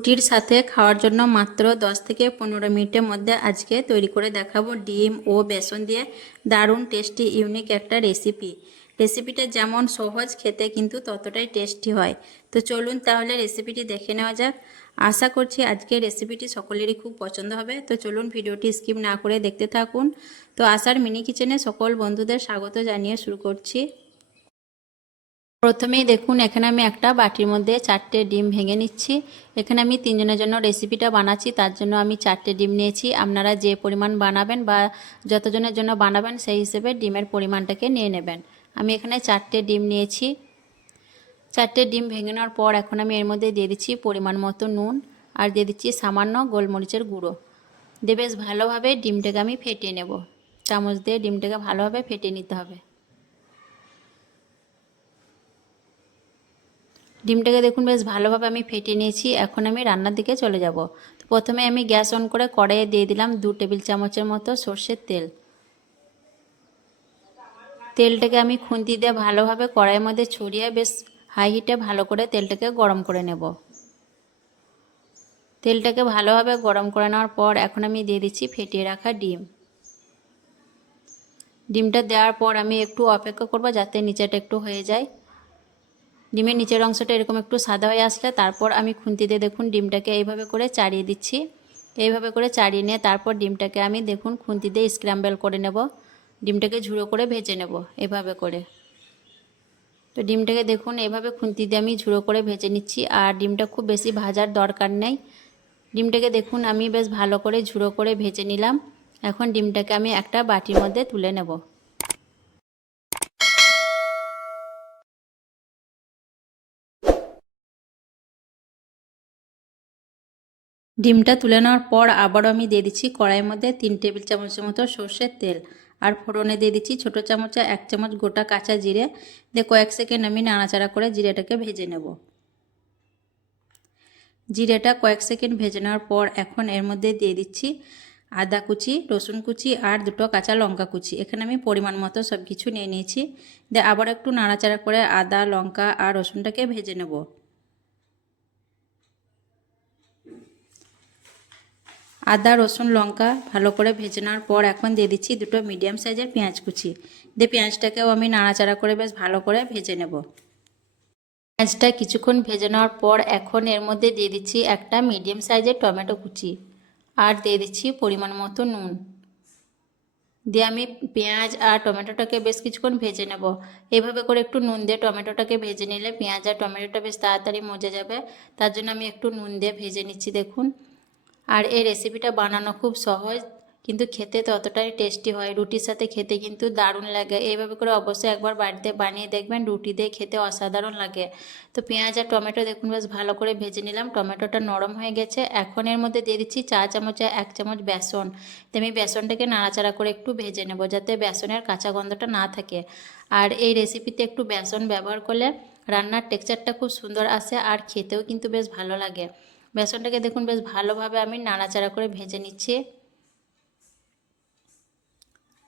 রুটির সাথে খাওয়ার জন্য মাত্র 10 থেকে পনেরো মিনিটের মধ্যে আজকে তৈরি করে দেখাবো ডিম ও বেসন দিয়ে দারুণ টেস্টি, ইউনিক একটা রেসিপি। রেসিপিটা যেমন সহজ, খেতে কিন্তু ততটাই টেস্টি হয়। তো চলুন তাহলে রেসিপিটি দেখে নেওয়া যাক। আশা করছি আজকে রেসিপিটি সকলেরই খুব পছন্দ হবে। তো চলুন ভিডিওটি স্কিপ না করে দেখতে থাকুন। তো আশার মিনি কিচেনে সকল বন্ধুদের স্বাগত জানিয়ে শুরু করছি। প্রথমেই দেখুন, এখানে আমি একটা বাটির মধ্যে চারটে ডিম ভেঙে নিচ্ছি। এখানে আমি তিনজনের জন্য রেসিপিটা বানাচ্ছি, তার জন্য আমি চারটে ডিম নিয়েছি। আপনারা যে পরিমাণ বানাবেন বা যতজনের জন্য বানাবেন, সেই হিসেবে ডিমের পরিমাণটাকে নিয়ে নেবেন। আমি এখানে চারটে ডিম নিয়েছি। চারটে ডিম ভেঙে নেওয়ার পর এখন আমি এর মধ্যে দিয়ে দিচ্ছি পরিমাণ মতো নুন আর দিয়ে দিচ্ছি সামান্য গোলমরিচের গুঁড়ো। দিয়ে বেশ ভালোভাবে ডিমটাকে আমি ফেটিয়ে নেব। চামচ দিয়ে ডিমটাকে ভালোভাবে ফেটিয়ে নিতে হবে। ডিমটাকে দেখুন বেশ ভালোভাবে আমি ফেটিয়ে নিয়েছি। এখন আমি রান্নার দিকে চলে যাব। প্রথমে আমি গ্যাস অন করে কড়াইয়ে দিয়ে দিলাম দু টেবিল চামচের মতো সর্ষের তেল। তেলটাকে আমি খুন্তি দিয়ে ভালোভাবে কড়াইয়ের মধ্যে ছড়িয়ে বেশ হাই হিটে ভালো করে তেলটাকে গরম করে নেব। তেলটাকে ভালোভাবে গরম করে নেওয়ার পর এখন আমি দিয়ে দিচ্ছি ফেটিয়ে রাখা ডিম। ডিমটা দেওয়ার পর আমি একটু অপেক্ষা করব যাতে নিচেটা একটু হয়ে যায়। ডিমের নিচের অংশটা এরকম একটু সাদা হয়ে আসলে তারপর আমি খুন্তিতে দেখুন ডিমটাকে এইভাবে করে চাড়িয়ে দিচ্ছি। এইভাবে করে চাড়িয়ে নিয়ে তারপর ডিমটাকে আমি দেখুন খুন্তিতে স্ক্র্যাম্বেল করে নেব। ডিমটাকে ঝুড়ো করে ভেজে নেব এভাবে করে। তো ডিমটাকে দেখুন এভাবে খুন্তি দিয়ে আমি ঝুড়ো করে ভেজে নিচ্ছি আর ডিমটা খুব বেশি ভাজার দরকার নেই। ডিমটাকে দেখুন আমি বেশ ভালো করে ঝুড়ো করে ভেজে নিলাম। এখন ডিমটাকে আমি একটা বাটির মধ্যে তুলে নেব। ডিমটা তুলে নেওয়ার পর আবারও আমি দিয়ে দিচ্ছি কড়াইয়ের মধ্যে তিন টেবিল চামচের মতো সর্ষের তেল আর ফোড়নে দিয়ে দিচ্ছি ছোটো চামচে এক চামচ গোটা কাঁচা জিরে দিয়ে কয়েক সেকেন্ড আমি নাড়াচাড়া করে জিরেটাকে ভেজে নেব। জিরেটা কয়েক সেকেন্ড ভেজে নেওয়ার পর এখন এর মধ্যে দিয়ে দিচ্ছি আদা কুচি, রসুন কুচি আর দুটো কাঁচা লঙ্কা কুচি। এখানে আমি পরিমাণ মতো সব কিছু নিয়ে নিয়েছি। দিয়ে আবার একটু নাড়াচাড়া করে আদা, লঙ্কা আর রসুনটাকে ভেজে নেব। আদা, রসুন, লঙ্কা ভালো করে ভেজে নেওয়ার পর এখন দিয়ে দিচ্ছি দুটো মিডিয়াম সাইজের পেঁয়াজ কুচি। দিয়ে পেঁয়াজটাকেও আমি নাড়াচাড়া করে বেশ ভালো করে ভেজে নেব। পেঁয়াজটা কিছুক্ষণ ভেজে নেওয়ার পর এখন এর মধ্যে দিয়ে দিচ্ছি একটা মিডিয়াম সাইজের টমেটো কুচি আর দিয়ে দিচ্ছি পরিমাণ মতো নুন। দিয়ে আমি পেঁয়াজ আর টমেটোটাকে বেশ কিছুক্ষণ ভেজে নেব। এইভাবে করে একটু নুন দিয়ে টমেটোটাকে ভেজে নিলে পেঁয়াজ আর টমেটোটা বেশ তাড়াতাড়ি মজে যাবে। তার জন্য আমি একটু নুন দিয়ে ভেজে নিচ্ছি, দেখুন। আর এই রেসিপিটা বানানো খুব সহজ, কিন্তু খেতে ততটাই টেস্টি হয়। রুটির সাথে খেতে কিন্তু দারুণ লাগে। এইভাবে করে অবশ্যই একবার বাড়িতে বানিয়ে দেখবেন, রুটি দিয়ে খেতে অসাধারণ লাগে। তো পেঁয়াজ আর টমেটো দেখুন, বেশ ভালো করে ভেজে নিলাম। টমেটোটা নরম হয়ে গেছে। এখন এর মধ্যে দিয়ে দিচ্ছি চা চামচে এক চামচ বেসন। তো আমি বেসনটাকে নাড়াচাড়া করে একটু ভেজে নেব, যাতে বেসনের কাঁচা গন্ধটা না থাকে। আর এই রেসিপিতে একটু বেসন ব্যবহার করলে রান্নার টেক্সচারটা খুব সুন্দর আসে আর খেতেও কিন্তু বেশ ভালো লাগে। বেসনটাকে দেখুন বেশ ভালোভাবে আমি নাড়াচাড়া করে ভেজে নিচ্ছি।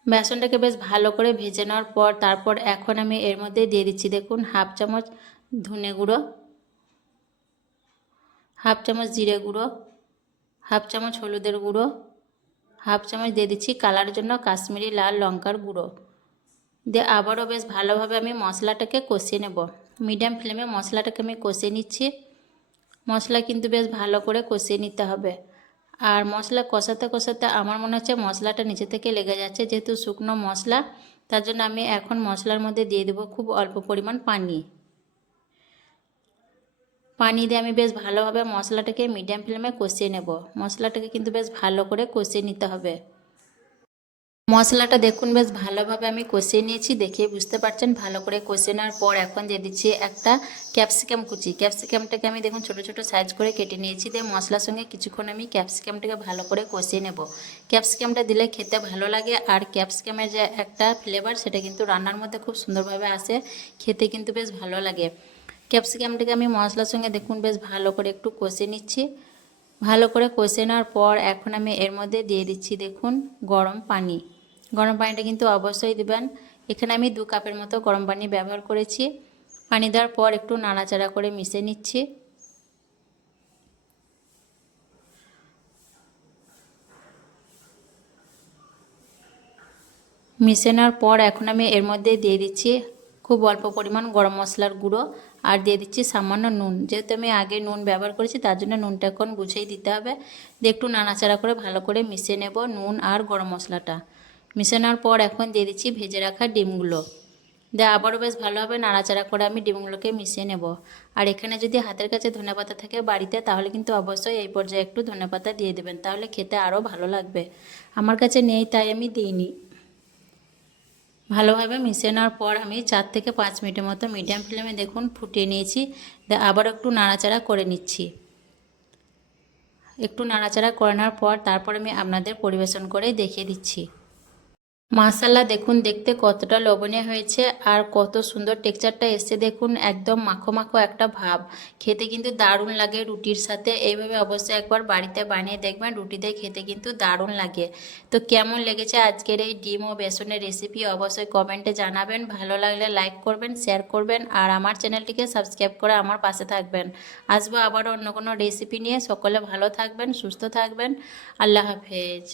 বেসনটাকে বেশ ভালো করে ভেজে নেওয়ার পর তারপর এখন আমি এর মধ্যে দিয়ে দিচ্ছি দেখুন হাফ চামচ ধনে গুঁড়ো, হাফ চামচ জিরে গুঁড়ো, হাফ চামচ হলুদের গুঁড়ো, হাফ চামচ দিয়ে দিচ্ছি কালার জন্য কাশ্মীরি লাল লঙ্কার গুঁড়ো। দিয়ে আবারও বেশ ভালোভাবে আমি মশলাটাকে কষিয়ে নেব। মিডিয়াম ফ্লেমে মশলাটাকে আমি কষিয়ে নিচ্ছি। মশলা কিন্তু বেশ ভালো করে কষিয়ে নিতে হবে। আর মশলা কষাতে কষাতে আমার মনে হচ্ছে মশলাটা নিচে থেকে লেগে যাচ্ছে। যেহেতু শুকনো মশলা, তার জন্য আমি এখন মশলার মধ্যে দিয়ে দেবো খুব অল্প পরিমাণ পানি। পানি দিয়ে আমি বেশ ভালোভাবে মশলাটাকে মিডিয়াম ফ্লেমে কষিয়ে নেব। মশলাটাকে কিন্তু বেশ ভালো করে কষিয়ে নিতে হবে। মশলাটা দেখুন, বেশ ভালোভাবে আমি কষিয়ে নিয়েছি। দেখে বুঝতে পারছেন, ভালো করে কষিয়ে নেওয়ার পর এখন দিয়ে দিচ্ছি একটা ক্যাপসিকাম কুচি। ক্যাপসিকামটাকে আমি দেখুন, ছোট ছোট সাইজ করে কেটে নিয়েছি। দিয়ে মশলার সঙ্গে কিছুক্ষণ আমি ক্যাপসিকামটাকে ভালো করে কষিয়ে নেব। ক্যাপসিকামটা দিলে খেতে ভালো লাগে আর ক্যাপসিকামের যে একটা ফ্লেভার সেটা কিন্তু রান্নার মধ্যে খুব সুন্দরভাবে আসে। খেতে কিন্তু বেশ ভালো লাগে। ক্যাপসিকামটাকে আমি মশলার সঙ্গে দেখুন, বেশ ভালো করে একটু কষিয়ে নিচ্ছি। ভালো করে কষে নেওয়ার পর এখন আমি এর মধ্যে দিয়ে দিচ্ছি দেখুন গরম পানি। গরম পানিটা কিন্তু অবশ্যই দেবেন। এখানে আমি দু কাপের মতো গরম পানি ব্যবহার করেছি। পানি দেওয়ার পর একটু নাড়াচাড়া করে মিশে নিচ্ছি। মিশে নেওয়ার পর এখন আমি এর মধ্যে দিয়ে দিচ্ছি খুব অল্প পরিমাণ গরম মশলার গুঁড়ো আর দিয়ে দিচ্ছি সামান্য নুন। যেহেতু আমি আগে নুন ব্যবহার করেছি, তার জন্য নুনটা এখন বুঝেই দিতে হবে। দিয়ে একটু নাড়াচাড়া করে ভালো করে মিশিয়ে নেব নুন আর গরম মশলাটা। মিশানোর পর এখন দিয়ে দিচ্ছি ভেজে রাখা ডিমগুলো। দিয়ে আবারও বেশ ভালোভাবে নাড়াচাড়া করে আমি ডিমগুলোকে মিশিয়ে নেব। আর এখানে যদি হাতের কাছে ধনেপাতা থাকে বাড়িতে, তাহলে কিন্তু অবশ্যই এই পর্যায়ে একটু ধনেপাতা দিয়ে দেবেন। তাহলে খেতে আরও ভালো লাগবে। আমার কাছে নেই, তাই আমি দিইনি। ভালোভাবে মিশিয়ে নেওয়ার পর আমি চার থেকে পাঁচ মিনিটের মতো মিডিয়াম ফ্লেমে দেখুন ফুটিয়ে নিয়েছি। আবার একটু নাড়াচাড়া করে নিচ্ছি। একটু নাড়াচাড়া করে নেওয়ার পর তারপর আমি আপনাদের পরিবেশন করে দেখিয়ে দিচ্ছি। মাসাল্লা দেখুন, দেখতে কতটা লবণীয় হয়েছে আর কত সুন্দর টেক্সচারটা এসছে, দেখুন, একদম মাখো মাখো একটা ভাব। খেতে কিন্তু দারুণ লাগে রুটির সাথে, এইভাবে অবশ্যই একবার বাড়িতে বানিয়ে দেখবেন রুটি দিয়ে খেতে কিন্তু দারুণ লাগে। তো কেমন লেগেছে আজকের এই ডিম ও বেসনের রেসিপি অবশ্যই কমেন্টে জানাবেন, ভালো লাগলে লাইক করবেন শেয়ার করবেন আর আমার চ্যানেলটিকে সাবস্ক্রাইব করে আমার পাশে থাকবেন। আসব আবার অন্য কোনো রেসিপি নিয়ে, সকলে ভালো থাকবেন, সুস্থ থাকবেন, আল্লাহ হাফেজ।